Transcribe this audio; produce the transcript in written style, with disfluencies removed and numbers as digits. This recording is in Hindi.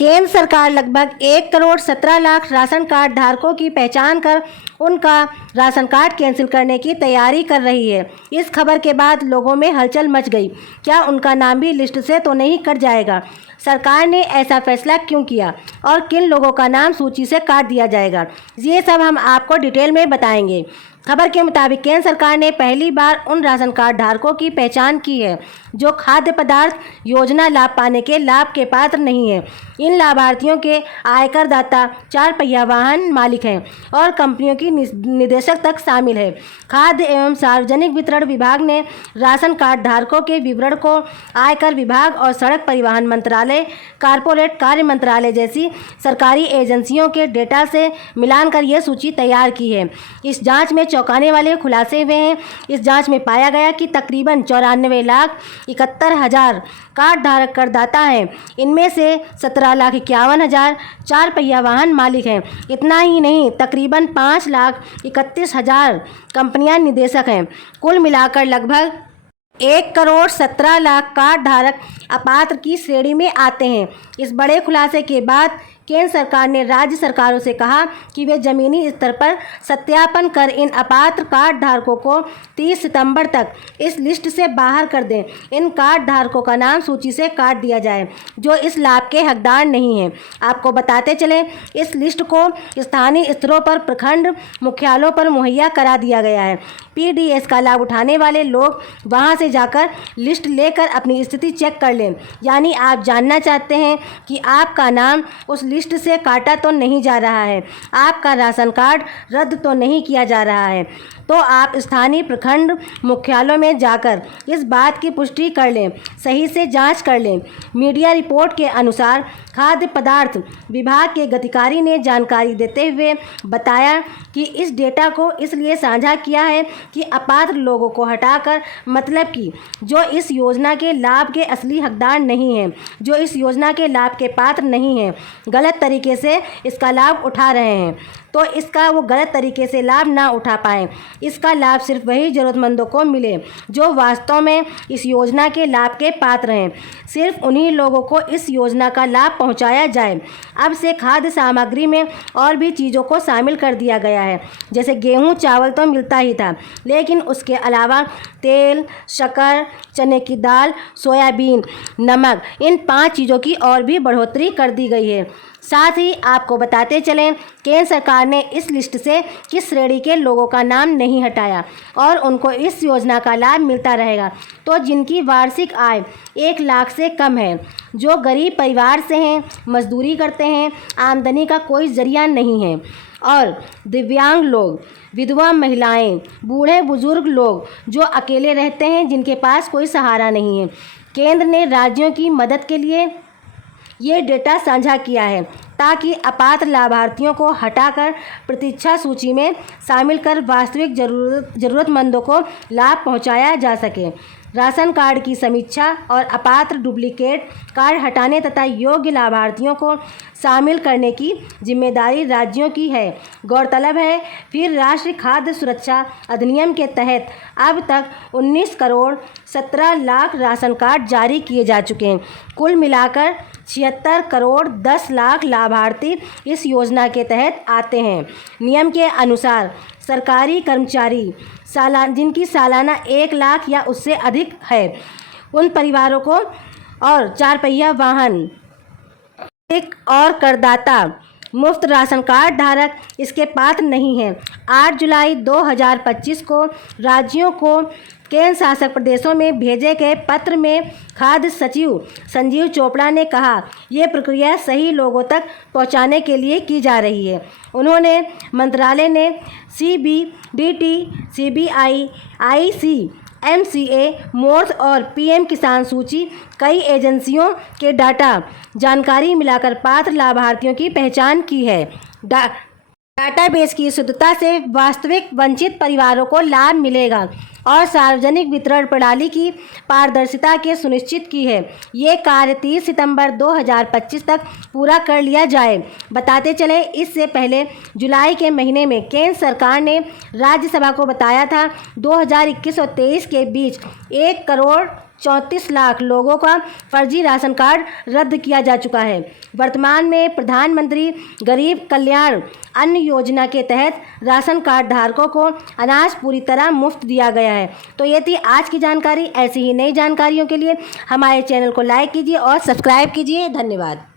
केंद्र सरकार लगभग 1,17,00,000 राशन कार्ड धारकों की पहचान कर उनका राशन कार्ड कैंसिल करने की तैयारी कर रही है। इस खबर के बाद लोगों में हलचल मच गई। क्या उनका नाम भी लिस्ट से तो नहीं कट जाएगा? सरकार ने ऐसा फैसला क्यों किया और किन लोगों का नाम सूची से काट दिया जाएगा, ये सब हम आपको डिटेल में बताएंगे। खबर के मुताबिक केंद्र सरकार ने पहली बार उन राशन कार्ड धारकों की पहचान की है जो खाद्य पदार्थ योजना लाभ पाने के लाभ के पात्र नहीं हैं। इन लाभार्थियों के आयकर दाता, 4 पहिया वाहन मालिक हैं और कंपनियों की निदेशक तक शामिल है। खाद्य एवं सार्वजनिक वितरण विभाग ने राशन कार्ड धारकों के विवरण को आयकर विभाग और सड़क परिवहन मंत्रालय, कारपोरेट कार्य मंत्रालय जैसी सरकारी एजेंसियों के डेटा से मिलान कर यह सूची तैयार की है। इस जांच में चौंकाने वाले खुलासे हुए हैं। इस जांच में पाया गया कि तकरीबन 94,71,000 कार्ड धारक करदाता हैं। इनमें से 17,51,000 4 पहिया वाहन मालिक हैं। इतना ही नहीं, तकरीबन 5,31,000 कंपनियां निदेशक हैं। कुल मिलाकर लगभग 1,17,00,000 कार्ड धारक अपात्र की श्रेणी में आते हैं। इस बड़े खुलासे के बाद केंद्र सरकार ने राज्य सरकारों से कहा कि वे जमीनी स्तर पर सत्यापन कर इन अपात्र कार्ड धारकों को 30 सितंबर तक इस लिस्ट से बाहर कर दें। इन कार्ड धारकों का नाम सूची से काट दिया जाए जो इस लाभ के हकदार नहीं हैं। आपको बताते चलें, इस लिस्ट को स्थानीय स्तरों पर प्रखंड मुख्यालयों पर मुहैया करा दिया गया है। पीडीएस का लाभ उठाने वाले लोग वहां से जाकर लिस्ट लेकर अपनी स्थिति चेक कर लें। यानी आप जानना चाहते हैं कि आपका नाम उस लिस्ट से काटा तो नहीं जा रहा है, आपका राशन कार्ड रद्द तो नहीं किया जा रहा है, तो आप स्थानीय प्रखंड मुख्यालयों में जाकर इस बात की पुष्टि कर लें, सही से जांच कर लें। मीडिया रिपोर्ट के अनुसार खाद्य पदार्थ विभाग के अधिकारी ने जानकारी देते हुए बताया कि इस डेटा को इसलिए साझा किया है कि अपात्र लोगों को हटाकर, मतलब कि जो इस योजना के लाभ के असली हकदार नहीं हैं, जो इस योजना के लाभ के पात्र नहीं हैं, गलत तरीके से इसका लाभ उठा रहे हैं, तो इसका वो गलत तरीके से लाभ ना उठा पाएँ। इसका लाभ सिर्फ वही ज़रूरतमंदों को मिले जो वास्तव में इस योजना के लाभ के पात्र हैं। सिर्फ उन्हीं लोगों को इस योजना का लाभ पहुंचाया जाए। अब से खाद्य सामग्री में और भी चीज़ों को शामिल कर दिया गया है। जैसे गेहूं, चावल तो मिलता ही था, लेकिन उसके अलावा तेल, शक्कर, चने की दाल, सोयाबीन, नमक, इन 5 चीज़ों की और भी बढ़ोतरी कर दी गई है। साथ ही आपको बताते चलें, केंद्र सरकार ने इस लिस्ट से किस श्रेणी के लोगों का नाम नहीं हटाया और उनको इस योजना का लाभ मिलता रहेगा। तो जिनकी वार्षिक आय 1 लाख से कम है, जो गरीब परिवार से हैं, मजदूरी करते हैं, आमदनी का कोई जरिया नहीं है, और दिव्यांग लोग, विधवा महिलाएं, बूढ़े बुजुर्ग लोग जो अकेले रहते हैं, जिनके पास कोई सहारा नहीं है। केंद्र ने राज्यों की मदद के लिए ये डेटा साझा किया है ताकि अपात्र लाभार्थियों को हटाकर प्रतीक्षा सूची में शामिल कर वास्तविक ज़रूरतमंदों को लाभ पहुंचाया जा सके। राशन कार्ड की समीक्षा और अपात्र डुप्लीकेट कार्ड हटाने तथा योग्य लाभार्थियों को शामिल करने की जिम्मेदारी राज्यों की है। गौरतलब है, फिर राष्ट्रीय खाद्य सुरक्षा अधिनियम के तहत अब तक 19,17,00,000 राशन कार्ड जारी किए जा चुके हैं। कुल मिलाकर 76,10,00,000 लाभार्थी इस योजना के तहत आते हैं। नियम के अनुसार सरकारी कर्मचारी जिनकी सालाना 1 लाख या उससे अधिक है, उन परिवारों को, और 4 पहिया वाहन और करदाता मुफ्त राशन कार्ड धारक इसके पात्र नहीं हैं। 8 जुलाई 2025 को राज्यों को केंद्र शासित प्रदेशों में भेजे गए पत्र में खाद्य सचिव संजीव चोपड़ा ने कहा, ये प्रक्रिया सही लोगों तक पहुंचाने के लिए की जा रही है। उन्होंने मंत्रालय ने CBDT, CBI, ICMCA, मोर्स और PM किसान सूची, कई एजेंसियों के डाटा जानकारी मिलाकर पात्र लाभार्थियों की पहचान की है। डाटाबेस की शुद्धता से वास्तविक वंचित परिवारों को लाभ मिलेगा और सार्वजनिक वितरण प्रणाली की पारदर्शिता के सुनिश्चित की है। ये कार्य 30 सितंबर 2025 तक पूरा कर लिया जाए। बताते चले, इससे पहले जुलाई के महीने में केंद्र सरकार ने राज्यसभा को बताया था 2021 और 23 के बीच 1 करोड़ 34 लाख लोगों का फर्जी राशन कार्ड रद्द किया जा चुका है। वर्तमान में प्रधानमंत्री गरीब कल्याण अन्न योजना के तहत राशन कार्ड धारकों को अनाज पूरी तरह मुफ्त दिया गया है। तो ये थी आज की जानकारी। ऐसी ही नई जानकारियों के लिए हमारे चैनल को लाइक कीजिए और सब्सक्राइब कीजिए। धन्यवाद।